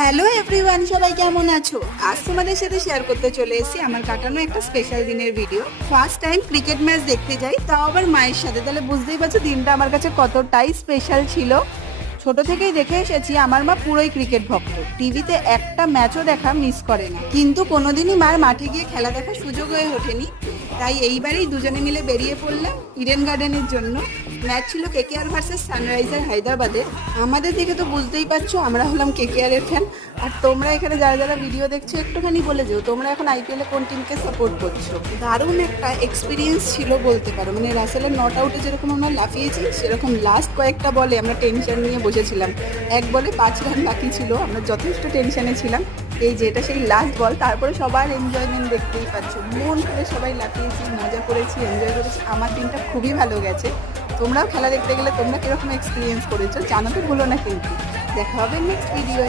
Hello everyone, সবাই কেমন আছো? আজ তোমাদের সাথে শেয়ার করতে চলে এসেছি আমার কাটানো একটা স্পেশাল দিনের video. First time cricket match দেখতে যাই, তাও আবার মায়ের সাথে। তাহলে বুঝতেই পারছো দিনটা আমার কাছে কতটাই স্পেশাল ছিল। ছোট থেকেই দেখে এসেছি, আমার মা পুরোই ক্রিকেট ভক্ত, টিভিতে একটা ম্যাচও দেখা মিস করে না। কিন্তু কোনোদিনই মার মাঠে গিয়ে খেলা দেখার সুযোগ হয়ে ওঠেনি, তাই এইবারেই দুজনে মিলে বেরিয়ে পড়লাম ইডেন গার্ডেনের জন্য। ম্যাচ ছিল কেকেআর ভার্সেস সানরাইজার হায়দ্রাবাদের। আমাদের দেখে তো বুঝতেই পারছো আমরা হলাম কেকেআর এর ফ্যান। আর তোমরা এখানে যারা যারা ভিডিও দেখছো একটুখানি বলে যাও তোমরা এখন আইপিএলে কোন টিমকে সাপোর্ট করছো। দারুণ একটা এক্সপিরিয়েন্স ছিল বলতে পারো। মানে রাসেলের নট আউটে যেরকম আমরা লাফিয়েছি, সেরকম লাস্ট কয়েকটা বলে আমরা টেনশন নিয়ে বসেছিলাম। এক বলে 5 রান বাকি ছিল, আমরা যথেষ্ট টেনশনে ছিলাম। এই যে এটা সেই লাস্ট বল, তারপরে সবার এনজয়মেন্ট দেখতেই পাচ্ছ। মন করে সবাই লাফিয়েছি, মজা করেছি, এনজয় করেছি। আমার দিনটা খুবই ভালো গেছে। তোমরাও খেলা দেখতে গেলে তোমরা কিরকম এক্সপিরিয়েন্স করেছো জানাতে ভুলো না কিন্তু। দেখা হবে নেক্সট ভিডিওয়ে।